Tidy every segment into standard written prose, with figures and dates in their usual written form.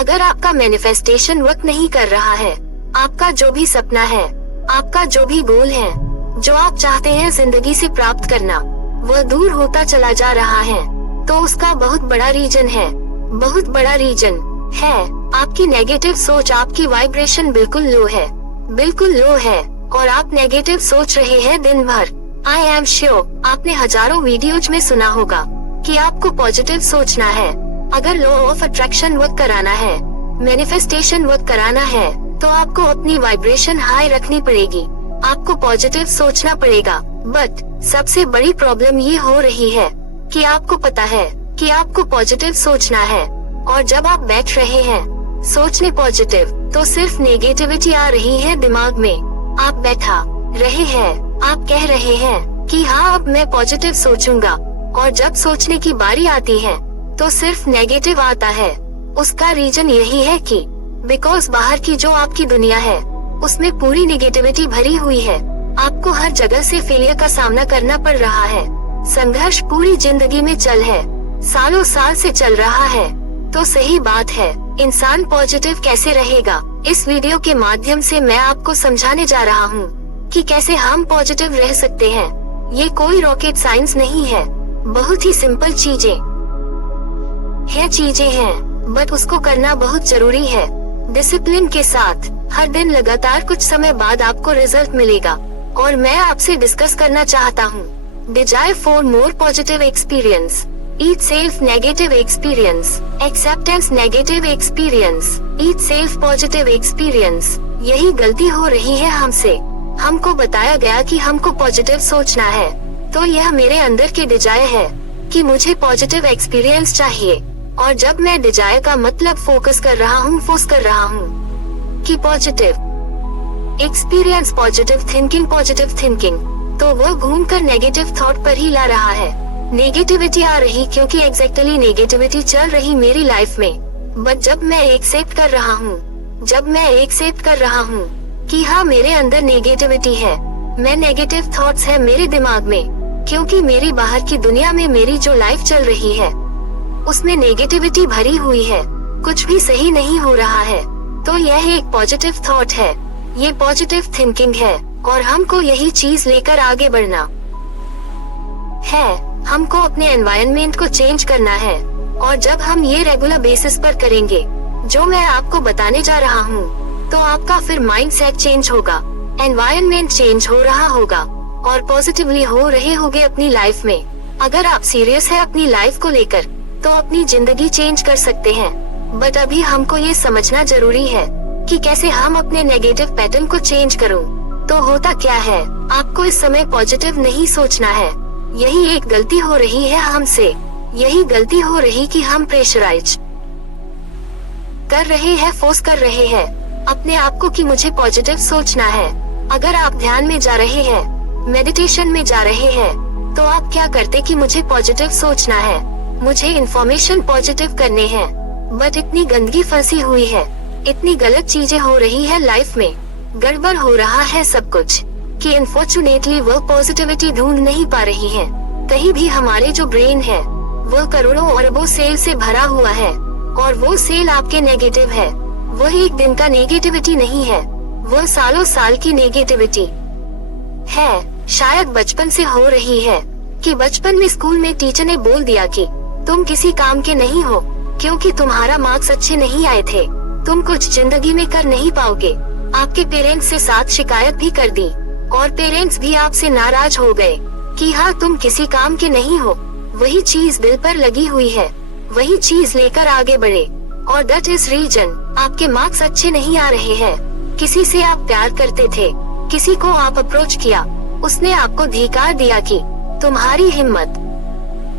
अगर आपका manifestation work नहीं कर रहा है, आपका जो भी सपना है, आपका जो भी गोल है, जो आप चाहते हैं जिंदगी से प्राप्त करना, वह दूर होता चला जा रहा है, तो उसका बहुत बड़ा रीजन है, बहुत बड़ा रीजन है आपकी नेगेटिव सोच। आपकी वाइब्रेशन बिल्कुल लो है, बिल्कुल लो है, और आप नेगेटिव सोच रहे हैं दिन भर। आई एम श्योर आपने हजारों वीडियोज में सुना होगा कि आपको पॉजिटिव सोचना है। अगर लॉ ऑफ अट्रैक्शन वर्क कराना है, मैनिफेस्टेशन वर्क कराना है, तो आपको अपनी वाइब्रेशन हाई रखनी पड़ेगी, आपको पॉजिटिव सोचना पड़ेगा। बट सबसे बड़ी प्रॉब्लम ये हो रही है कि आपको पता है कि आपको पॉजिटिव सोचना है, और जब आप बैठ रहे हैं सोचने पॉजिटिव, तो सिर्फ नेगेटिविटी आ रही है दिमाग में। आप बैठा रहे हैं, आप कह रहे हैं कि हाँ अब मैं पॉजिटिव सोचूंगा, और जब सोचने की बारी आती है तो सिर्फ नेगेटिव आता है। उसका रीजन यही है कि बिकॉज बाहर की जो आपकी दुनिया है उसमें पूरी नेगेटिविटी भरी हुई है। आपको हर जगह से फेलियर का सामना करना पड़ रहा है, संघर्ष पूरी जिंदगी में चल है, सालों साल से चल रहा है। तो सही बात है, इंसान पॉजिटिव कैसे रहेगा? इस वीडियो के माध्यम से मैं आपको समझाने जा रहा हूँ कि कैसे हम पॉजिटिव रह सकते हैं। ये कोई रॉकेट साइंस नहीं है, बहुत ही सिंपल चीजें हैं, बट उसको करना बहुत जरूरी है। डिसिप्लिन के साथ हर दिन लगातार कुछ समय बाद आपको रिजल्ट मिलेगा, और मैं आपसे डिस्कस करना चाहता हूँ desire for more positive experience, eat self negative experience, acceptance negative experience, eat self positive experience. यही गलती हो रही है हमसे। हमको बताया गया कि हमको पॉजिटिव सोचना है, तो यह मेरे अंदर के डिजायर है कि मुझे पॉजिटिव एक्सपीरियंस चाहिए। और जब मैं डिजायर का मतलब फोकस कर रहा हूँ कि पॉजिटिव एक्सपीरियंस, पॉजिटिव थिंकिंग, तो वो घूमकर नेगेटिव थॉट पर ही ला रहा है। नेगेटिविटी आ रही क्योंकि एग्जैक्टली नेगेटिविटी चल रही मेरी लाइफ में। बट जब मैं एक्सेप्ट कर रहा हूँ कि हाँ मेरे अंदर नेगेटिविटी है, मैं नेगेटिव थॉट्स है मेरे दिमाग में, क्योंकि मेरी बाहर की दुनिया में मेरी जो लाइफ चल रही है उसमें नेगेटिविटी भरी हुई है, कुछ भी सही नहीं हो रहा है। तो यह एक पॉजिटिव थॉट है, ये पॉजिटिव थिंकिंग है, और हमको यही चीज लेकर आगे बढ़ना है। हमको अपने एनवायरनमेंट को चेंज करना है, और जब हम ये रेगुलर बेसिस पर करेंगे जो मैं आपको बताने जा रहा हूँ, तो आपका फिर माइंड सेट चेंज होगा, एनवायरनमेंट चेंज हो रहा होगा, और पॉजिटिवली हो रहे होगे अपनी लाइफ में। अगर आप सीरियस है अपनी लाइफ को लेकर, तो अपनी जिंदगी चेंज कर सकते हैं। बट अभी हमको ये समझना जरूरी है कि कैसे हम अपने नेगेटिव पैटर्न को चेंज करूं। तो होता क्या है, आपको इस समय पॉजिटिव नहीं सोचना है। यही एक गलती हो रही है हमसे, यही गलती हो रही कि हम प्रेशराइज कर रहे हैं, फोर्स कर रहे हैं अपने आप को कि मुझे पॉजिटिव सोचना है। अगर आप ध्यान में जा रहे हैं, मेडिटेशन में जा रहे हैं, तो आप क्या करते कि मुझे पॉजिटिव सोचना है, मुझे इन्फॉर्मेशन पॉजिटिव करने हैं। बट इतनी गंदगी फंसी हुई है, इतनी गलत चीजें हो रही है लाइफ में, गड़बड़ हो रहा है सब कुछ, कि अनफॉर्चुनेटली वो पॉजिटिविटी ढूंढ नहीं पा रही है। कहीं भी हमारे जो ब्रेन है वो करोड़ों अरबों सेल से भरा हुआ है, और वो सेल आपके नेगेटिव है। वो एक दिन का नेगेटिविटी नहीं है, वो सालों साल की नेगेटिविटी है। शायद बचपन से हो रही है कि बचपन में स्कूल में टीचर ने बोल दिया कि तुम किसी काम के नहीं हो, क्योंकि तुम्हारा मार्क्स अच्छे नहीं आए थे, तुम कुछ जिंदगी में कर नहीं पाओगे। आपके पेरेंट्स से साथ शिकायत भी कर दी, और पेरेंट्स भी आपसे नाराज हो गए कि हाँ तुम किसी काम के नहीं हो। वही चीज दिल पर लगी हुई है, वही चीज लेकर आगे बढ़े, और दैट इज रीजन आपके मार्क्स अच्छे नहीं आ रहे हैं। किसी से आप प्यार करते थे, किसी को आप अप्रोच किया, उसने आपको धिक्कार दिया कि तुम्हारी हिम्मत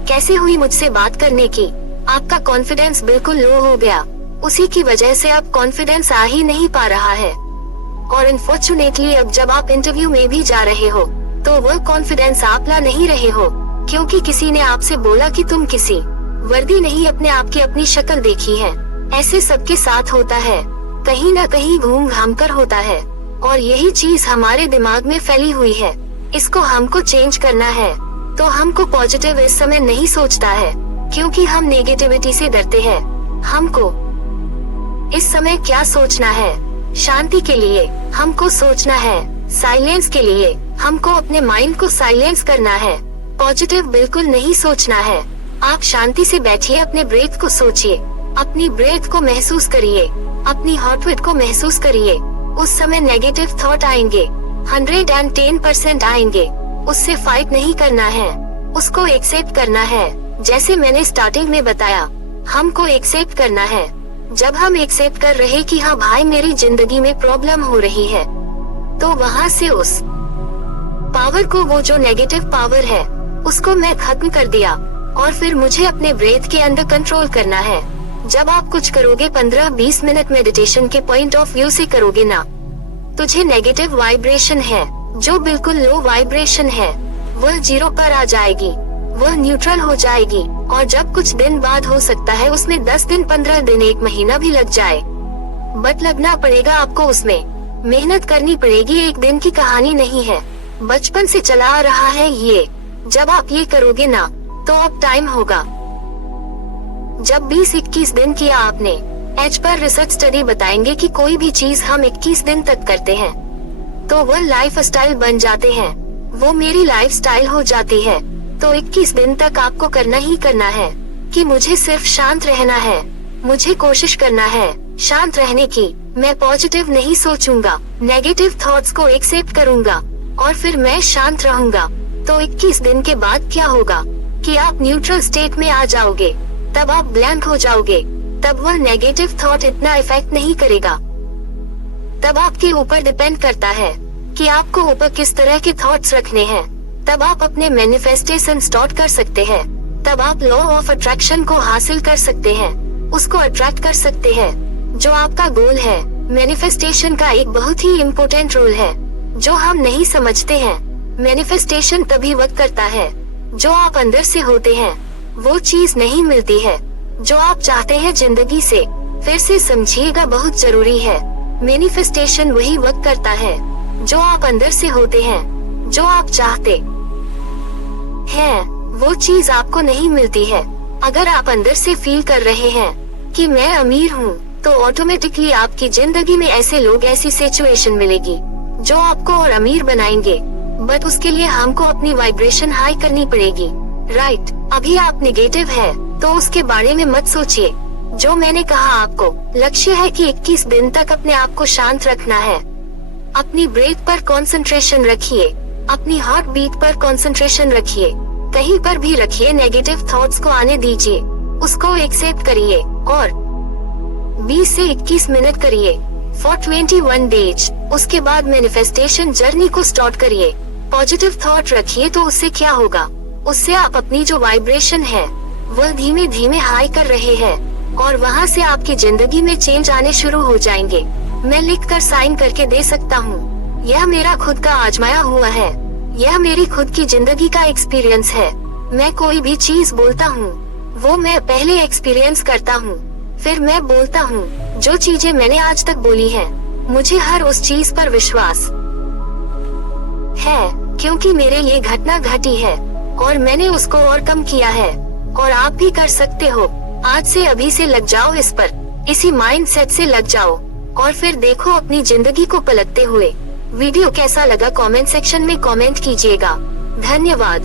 कैसे हुई मुझसे बात करने की। आपका कॉन्फिडेंस बिल्कुल लो हो गया, उसी की वजह से अब कॉन्फिडेंस आ ही नहीं पा रहा है। और अनफॉर्चुनेटली अब जब आप इंटरव्यू में भी जा रहे हो, तो वो कॉन्फिडेंस आप ला नहीं रहे हो, क्योंकि किसी ने आपसे बोला कि तुम किसी वर्दी नहीं, अपने आप की अपनी शक्ल देखी है। ऐसे सबके साथ होता है, कहीं न कहीं घूम घाम कर होता है, और यही चीज हमारे दिमाग में फैली हुई है। इसको हमको चेंज करना है। तो हमको पॉजिटिव इस समय नहीं सोचता है, क्योंकि हम नेगेटिविटी से डरते हैं। हमको इस समय क्या सोचना है? शांति के लिए हमको सोचना है, साइलेंस के लिए हमको अपने माइंड को साइलेंस करना है, पॉजिटिव बिल्कुल नहीं सोचना है। आप शांति से बैठिए, अपने ब्रेथ को सोचिए, अपनी ब्रेथ को महसूस करिए, अपनी हार्ट बीट को महसूस करिए। उस समय नेगेटिव थॉट आएंगे, 110% आएंगे, उससे फाइट नहीं करना है, उसको एक्सेप्ट करना है। जैसे मैंने स्टार्टिंग में बताया, हमको एक्सेप्ट करना है। जब हम एक्सेप्ट कर रहे कि हाँ भाई मेरी जिंदगी में प्रॉब्लम हो रही है, तो वहाँ से उस पावर को, वो जो नेगेटिव पावर है, उसको मैं खत्म कर दिया। और फिर मुझे अपने ब्रेथ के अंदर कंट्रोल करना है। जब आप कुछ करोगे 15-20 मिनट मेडिटेशन के पॉइंट ऑफ व्यू से करोगे ना, तुझे नेगेटिव वाइब्रेशन है, जो बिल्कुल लो वाइब्रेशन है, वह 0 पर आ जाएगी, वह न्यूट्रल हो जाएगी। और जब कुछ दिन बाद हो सकता है उसमें 10 दिन, 15 दिन, 1 महीना भी लग जाए, बट लगना पड़ेगा आपको, उसमें मेहनत करनी पड़ेगी। एक दिन की कहानी नहीं है, बचपन से चला आ रहा है ये। जब आप ये करोगे ना, तो अब टाइम होगा। जब 20-21 दिन किया आपने, एज पर रिसर्च स्टडी बताएंगे कि कोई भी चीज हम 21 दिन तक करते हैं, तो वह लाइफ स्टाइल बन जाते हैं, वो मेरी लाइफ स्टाइल हो जाती है। तो 21 दिन तक आपको करना ही करना है कि मुझे सिर्फ शांत रहना है, मुझे कोशिश करना है शांत रहने की। मैं पॉजिटिव नहीं सोचूंगा, नेगेटिव थॉट्स को एक्सेप्ट करूंगा और फिर मैं शांत रहूंगा। तो 21 दिन के बाद क्या होगा कि आप न्यूट्रल स्टेट में आ जाओगे, तब आप ब्लैंक हो जाओगे, तब वह नेगेटिव थॉट इतना इफेक्ट नहीं करेगा। तब आपके ऊपर डिपेंड करता है कि आपको ऊपर किस तरह के थॉट्स रखने हैं। तब आप अपने मैनिफेस्टेशन स्टार्ट कर सकते हैं, तब आप लॉ ऑफ अट्रैक्शन को हासिल कर सकते हैं, उसको अट्रैक्ट कर सकते हैं जो आपका गोल है। मैनिफेस्टेशन का एक बहुत ही इम्पोर्टेंट रोल है जो हम नहीं समझते हैं। मैनिफेस्टेशन तभी वर्क करता है जो आप अंदर से होते हैं, वो चीज नहीं मिलती है जो आप चाहते हैं जिंदगी से। फिर से समझिएगा, बहुत जरूरी है। मैनिफेस्टेशन वही वर्क करता है जो आप अंदर से होते हैं, जो आप चाहते हैं, वो चीज आपको नहीं मिलती है। अगर आप अंदर से फील कर रहे हैं कि मैं अमीर हूँ, तो ऑटोमेटिकली आपकी जिंदगी में ऐसे लोग, ऐसी सिचुएशन मिलेगी जो आपको और अमीर बनाएंगे। बट उसके लिए हमको अपनी वाइब्रेशन हाई करनी पड़ेगी, राइट? अभी आप नेगेटिव है तो उसके बारे में मत सोचिए। जो मैंने कहा, आपको लक्ष्य है कि 21 दिन तक अपने आप को शांत रखना है। अपनी ब्रेथ पर कंसंट्रेशन रखिए, अपनी हार्ट बीट पर कंसंट्रेशन रखिए, कहीं पर भी रखिए, नेगेटिव थॉट्स को आने दीजिए, उसको एक्सेप्ट करिए और 20 से 21 मिनट करिए फॉर 21 डेज। उसके बाद मैनिफेस्टेशन जर्नी को स्टार्ट करिए। पॉजिटिव थॉट रखिए, तो उससे क्या होगा, उससे आप अपनी जो वाइब्रेशन है वह धीमे धीमे हाई कर रहे हैं और वहाँ से आपकी जिंदगी में चेंज आने शुरू हो जाएंगे। मैं लिखकर साइन करके दे सकता हूँ, यह मेरा खुद का आजमाया हुआ है, यह मेरी खुद की जिंदगी का एक्सपीरियंस है। मैं कोई भी चीज बोलता हूँ, वो मैं पहले एक्सपीरियंस करता हूँ, फिर मैं बोलता हूँ। जो चीजें मैंने आज तक बोली हैं, मुझे हर उस चीज पर विश्वास है, क्योंकि मेरे लिए घटना घटी है और मैंने उसको और कम किया है। और आप भी कर सकते हो। आज से, अभी से लग जाओ इस पर, इसी माइंड सेट से लग जाओ और फिर देखो अपनी जिंदगी को पलटते हुए। वीडियो कैसा लगा कमेंट सेक्शन में कमेंट कीजिएगा। धन्यवाद।